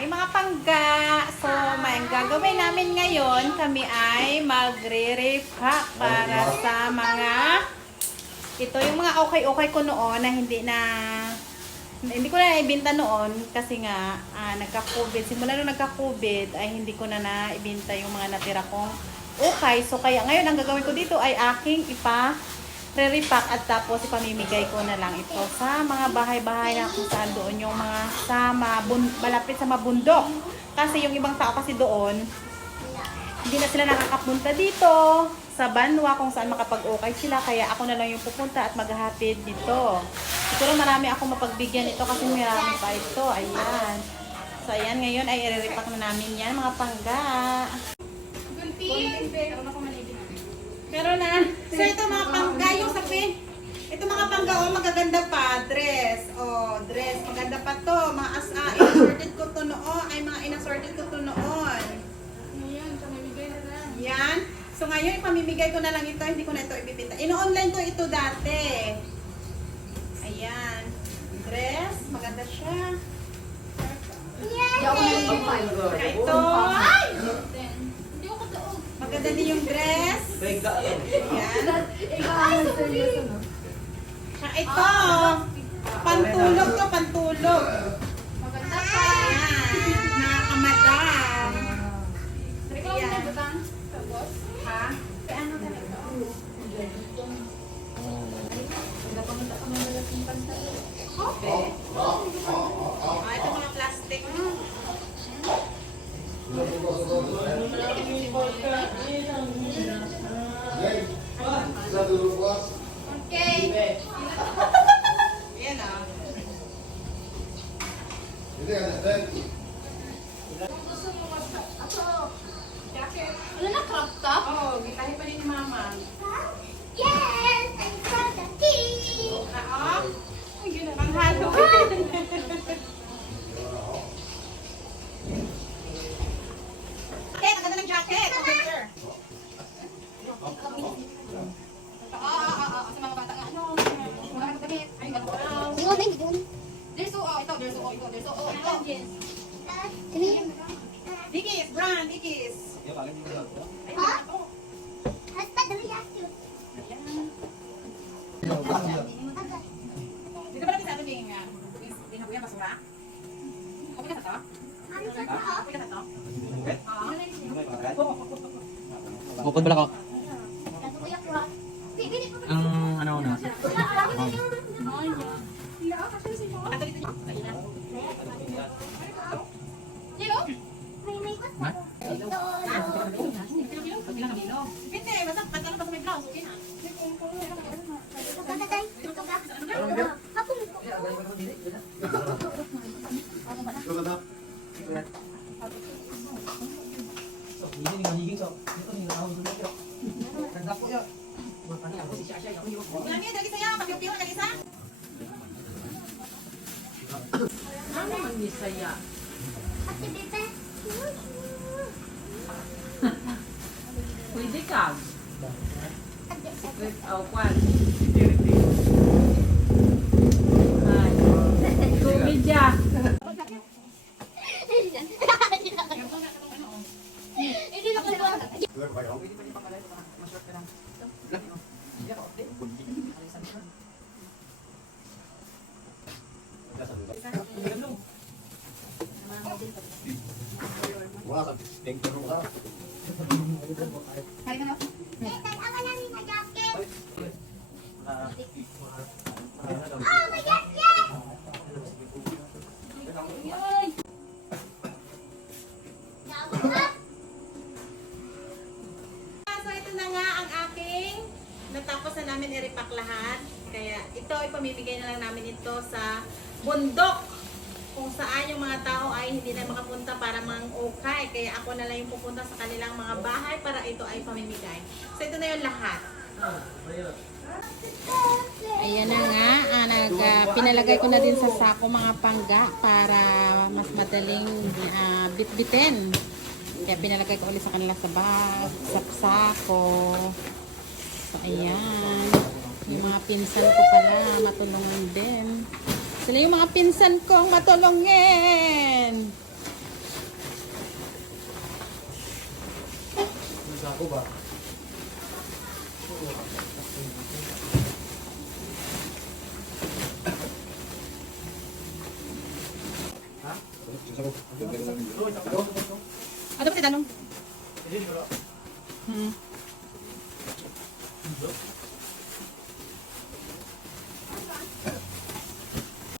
Hi mga pangga! So, ang gagawin namin ngayon, kami ay magre-repack para sa mga ito yung mga okay ko noon na hindi ko na ibenta noon kasi nga nagka-COVID. Simula nung nagka-COVID ay hindi ko na naibenta yung mga natira kong okay. So, kaya ngayon ang gagawin ko dito ay aking re-repack at tapos ipamimigay ko na lang ito sa mga bahay-bahay na kung saan doon yung mga malapit sa mabundok. Kasi yung ibang tao kasi doon, hindi na sila nakakapunta dito sa Banwa kung saan makapag-okay sila. Kaya ako na lang yung pupunta at maghahatid dito. Siguro marami akong mapagbigyan ito kasi marami pa ito. Ayan. So ayan, ngayon ay i-repack na namin yan mga pangga. Meron na. So ito mga pangga, yung sabi, ito mga pangga, oh, magaganda pa, dress. Oh, dress, maganda pa to. Mga in-assorted ko to noon. Ay, mga in-assorted ko to noon. Ayan, pamimigay na lang. Yan. So ngayon, ipamimigay ko na lang ito. Hindi ko na ito ibibenta. Ino-online ko ito dati. Ayan. Dress, maganda siya. Saka ito. Ay! Hindi ko kataog. Maganda din yung dress. Ayan. Saka ito. Pantulog to, pantulog. Maganda pa. Ayan. Nakakamadam. Ikaw Ayan. na ba sa boss? Ha? Ano ka na ito? Ito mga plastic. Okay. Ayan ah. Jacket. Ano na, crop top? Oh, gitahin pa rin ni Mama. Yes, I saw the tea. Oo. Pang Halloween. Jacket, ang ganda ng jacket. Picture. Sa mga bata nga, ano? Wala kang damit. Ay, gano'n. You want me to do it? There's so, ito, there's so, ito, there's so, ito. Can you? Dikis, brand, Dikis. Huh? Husband, let me ask you. Okay. Dito ba natin sa atin yung dinabuya basura? Okay ka sa to? Ano sa tao? Okay ka sa to? Bukod pala ko. Nagkuyak ko. Bibili ko. Ang ano na. Ato dito niyo. Hello? May ikot Ha? pa. Ito. Pag ilang kamilo. Depende, basta patano basta may blouse. Okay na. Pagkatay. Ito ka. Hapon ko. Lagi, dali saya. Papiyo-piyo, dali sa. Ate Bebe. Pwede ka. Ate Wait, kwan. Tubig ya. Hindi na ko. Awan namin na jacket. Oh my God, yes! So ito na nga ang aking natapos na namin i-repack lahat. Kaya ito ipamimigay na lang namin ito sa bundok kung saan yung mga tao ay hindi na makapunta para mang-okay. Kaya ako na lang yung pupunta sa kanilang mga bahay para ito ay pamimigay. So ito na yung lahat. Ayan na nga, pinalagay ko na din sa sako mga pangga para mas madaling bitbitin. Kaya pinalagay ko ulit sa kanila sa bag, sa sako. So ayan, yung mga pinsan ko pala, matulungan din. Sila yung mga pinsan kong matulungin. Ako ba? Ano ba si Danong? Hmm.